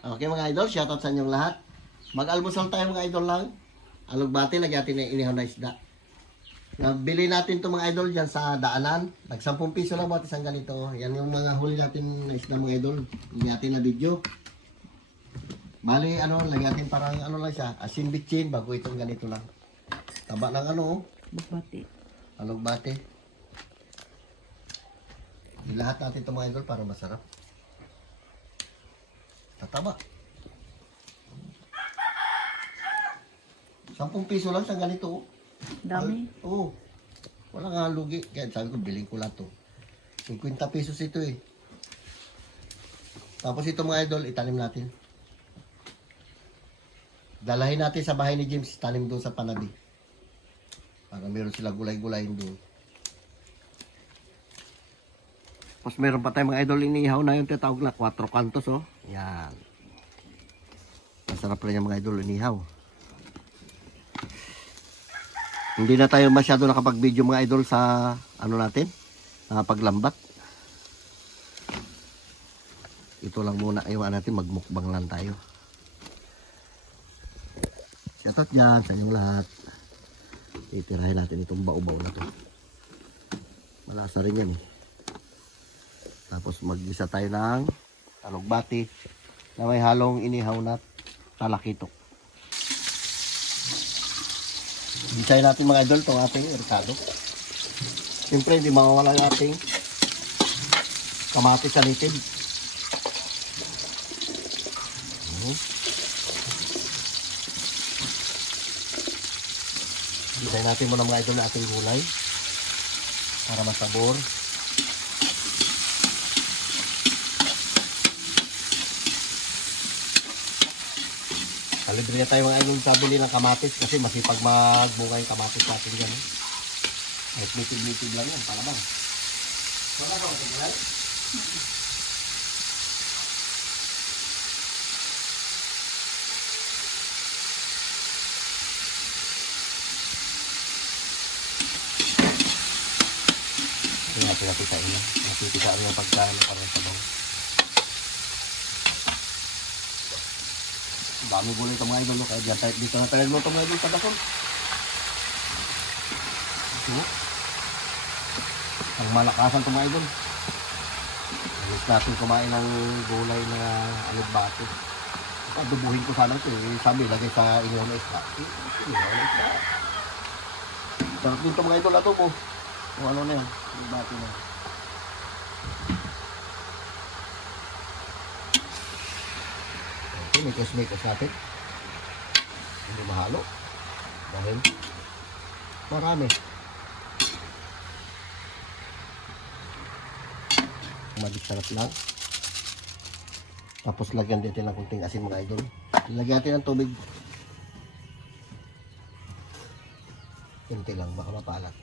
Okay mga idol, shoutout sa inyong lahat. Mag-almusal tayo mga idol lang. Alugbati, lagyan natin ng inihaw na isda. Nabili natin itong mga idol dyan sa daanan. Nag-10 piso lang mga isang ganito. Yan yung mga huli natin na isda mga idol. Hindi natin na video. Bali, lagyan natin parang lang siya. Asin bitchin, bago itong ganito lang. Taba ng Bukbati. alugbati. Ilahat natin itong mga idol para masarap. Tataba. 10 piso lang sa ganito. Dami. Oo. Wala nga lugi. Kaya sabi ko, bilhin ko lang to. 50 pesos ito eh. Tapos ito mga idol, itanim natin. Dalahin natin sa bahay ni James, tanim doon sa panabi. Para meron sila gulay-gulayin doon. Tapos meron pa tayong mga idol inihaw na yung tinatawag na 4 kantos oh. Yan. Masarap rin yung mga idol inihaw. Hindi na tayo masyado nakapag-video mga idol sa natin, paglambat. Ito lang muna yung natin, magmukbang lang tayo. Shoutout dyan sa inyong lahat. Itirahin natin itong bao-bao na to. Malasa rin yan eh. Tapos mag-isa tayo ng alugbati na may halong inihaw na talakitok. Bisay natin mga idol itong ating ricado. Siyempre hindi mawawala yung ating kamatis sa litid. Bisay natin muna mga idol na ating gulay para masabor. Kalibre na tayo mga idol sa bili ng kamatis kasi masipag magbunga yung kamatis natin dyan. Ay, mitib-mitib lang yan, palamang. Wala ba ito gulay? Ito nga pinapitain niya. Napipitaan yung pagkain na parang sabaw. Dami gulay ito mga idol, kaya dyan tayo, dito na tayo nagluto mga idol sa basol. Ito. Ang malakasan ito mga idol. Alis natin kumain ng gulay na alugbati. Dubuhin ko sana ito eh. Sabi, lagay sa inyo na isla. Sarap din ito mga idol ato po. Kung ano na yan, alugbati na yan. Mikos-mikos natin. Hindi mahalo. Dahil marami. Magic sarap lang. Tapos lagyan din ng kunting asin mga idol. Lagyan natin ng tubig. Kunti lang, baka mapalat.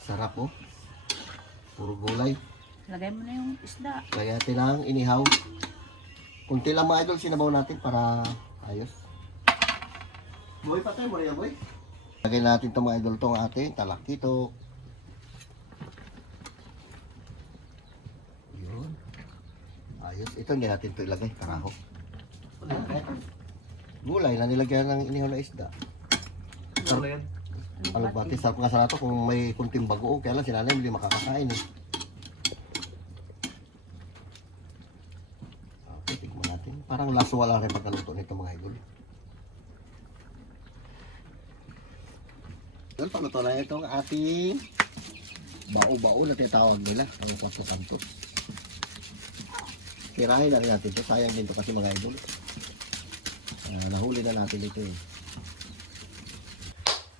Sarap oh. Puro gulay. Lagay mo na yung isda. Lagyan natin ng inihaw. Kunti lang mga idol, sinabaw natin para ayos. Boy, patay mo rin yan, boy. Lagyan natin itong mga idol itong ating talakito. Yun. Ayos. Ito hindi natin ito ilagay. Karaho. Gulay na nilagyan ng inihaw na isda. Ano yan? Alugbati, sarap nga sana ito kung may kunting bagoong. Kaya lang sinanay hindi makakakain eh. Okay, tignan natin. Parang laso wala rin pagkaluto nito mga idol. Doon, paluto na itong ating bao-bao na tinatawag nila. Ang 4 kantos. Tirahin na rin natin ito. Sayang din ito kasi mga idol. Nahuli na natin ito eh.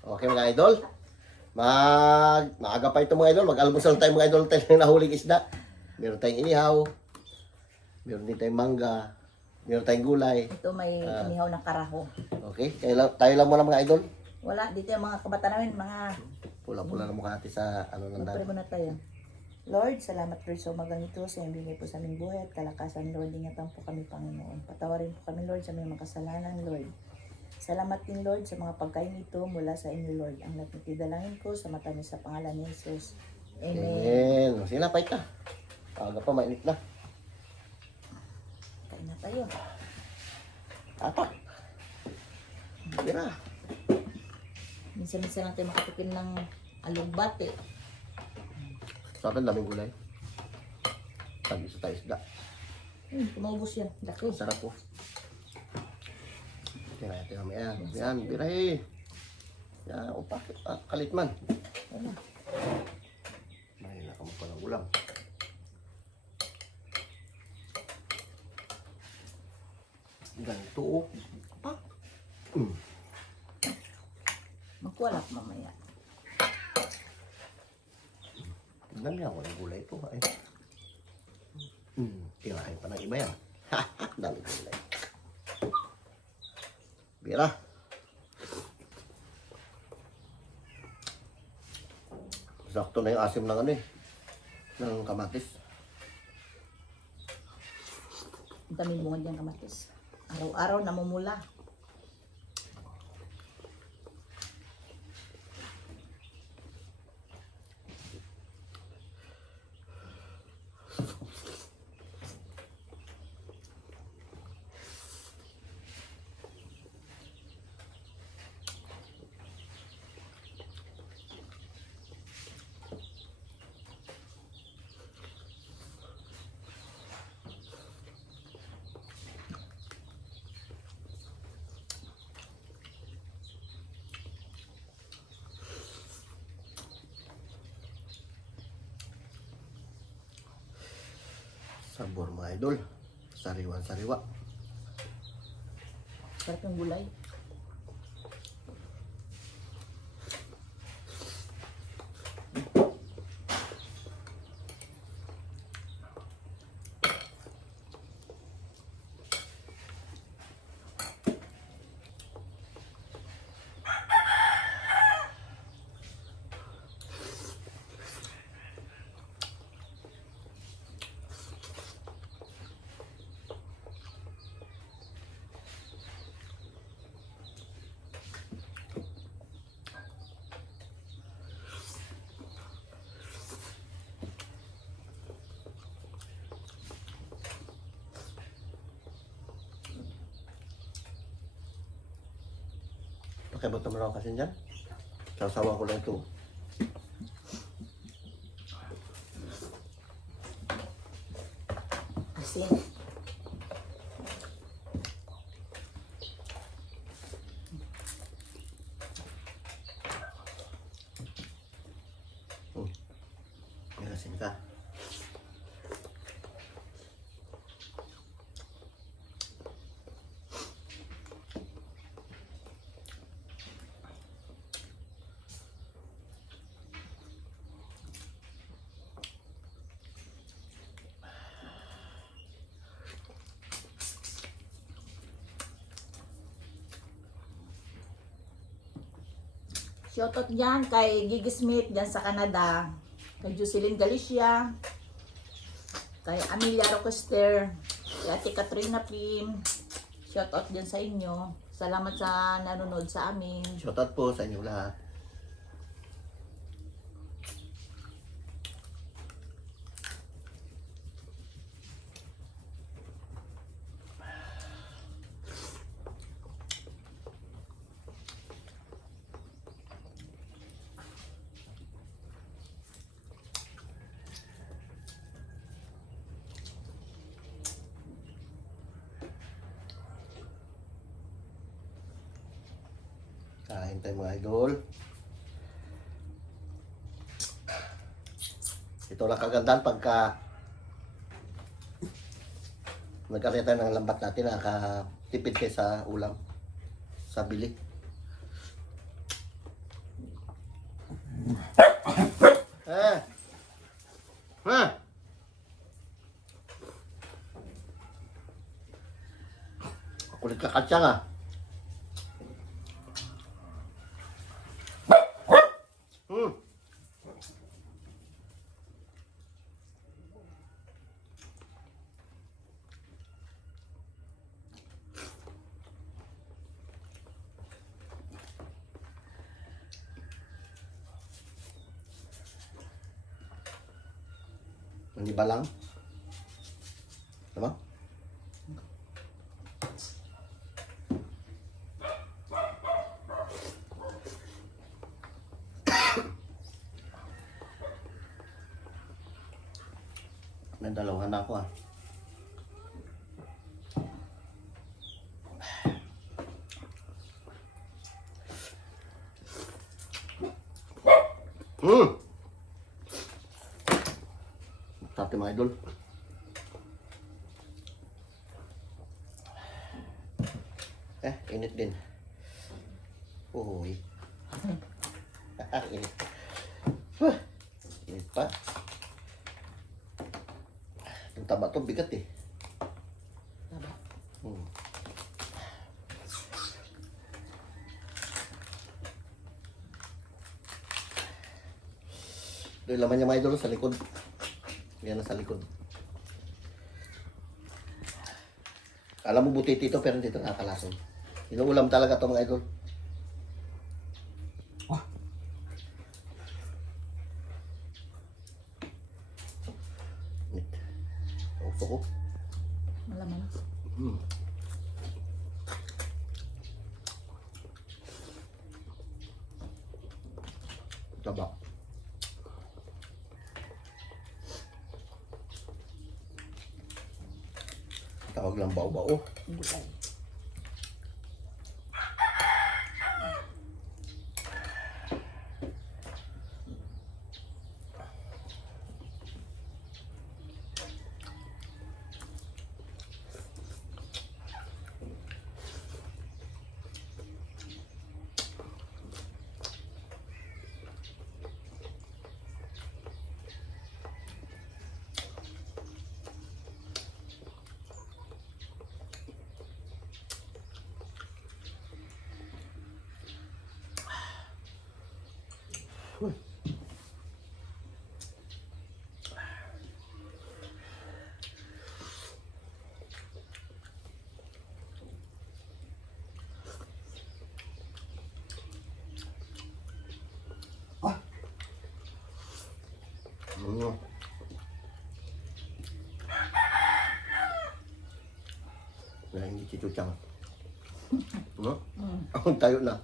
Okay mga idol. Maaga pa ito mga idol. Mag-almusal tayo mga idol tayo ng nahuling isda. Meron tayong inihaw. Meron din tayong mangga. Meron tayong gulay. Ito may inihaw ng karaho. Okay, tayo lang muna mga idol. Wala, dito yung mga kabata namin, mga Pula-pula na mukha natin sa ng magpare muna tayo. Lord, salamat Lord sa umagang ito sa iyong bigay po sa aming buhay at kalakasan, Lord. Ingatan po kami, Panginoon. Patawarin po kami, Lord, sa aming mga kasalanan, Lord. Salamat din, Lord, sa mga pagkain ito mula sa inyo, Lord. Ang napitidalangin ko sa mata niyo sa pangalan ni Jesus. Amen. Amen. Sige na, pahit na. Aga pa, mainit na. Kain na tayo. Atak. Bira. Minsan-minsan lang tayo makatikim ng alugbate. Sa akin, daming gulay. Tag-isa tayo isda. Kumaubos yan. Laki. Sarap po. Tira mo yan. Yan, birahe. Yan, upak. Kalit man. Ano? Mahina ka mo pa ng ulam. Ganito oh. Upak. Magkuwalap mamaya. Tignan niya, walang gulay ito. Ay. Tirahin pa ng iba yan. Dami gulay. Bira. Sakto na yung asim ng ano eh. Ng kamatis. Ang daming bunga dyan kamatis. Araw-araw namumula. Sabor mga idol. Sariwan-sariwa. Sarap yung gulay. Pakibot naman ako kasi dyan. Sasawa ko lang ito. Asin. May asin ka. Shoutout dyan kay Gigi Smith dyan sa Canada. Kay Jocelyn Galicia. Kay Amelia Roquester. Kay Ate Katrina Pim. Shoutout dyan sa inyo. Salamat sa nanonood sa amin. Shoutout po sa inyo lahat. Kain tayo mga idol. Ito lang kagandahan pagka nagkarya tayo ng lambat natin, nakatipid kayo sa ulam, sa bili. Kulit ka katsang ah. Ang iba lang. Diba? Nagdalawahan na ako ah. Sarap mga idol. Init din. Uy. Init. Init pa. Yung taba to, bigat eh. Taba. Yung laman niya mga idol sa likod. Yan na sa likod. Alam mo buti ito pero hindi ito nakakalason. Inuulam talaga ito mga idol. Gusto ko. Malaman. Taba. Tawag lang bao-bao. Hindi pa. Nah, ini cucu cang. Ang tayo na.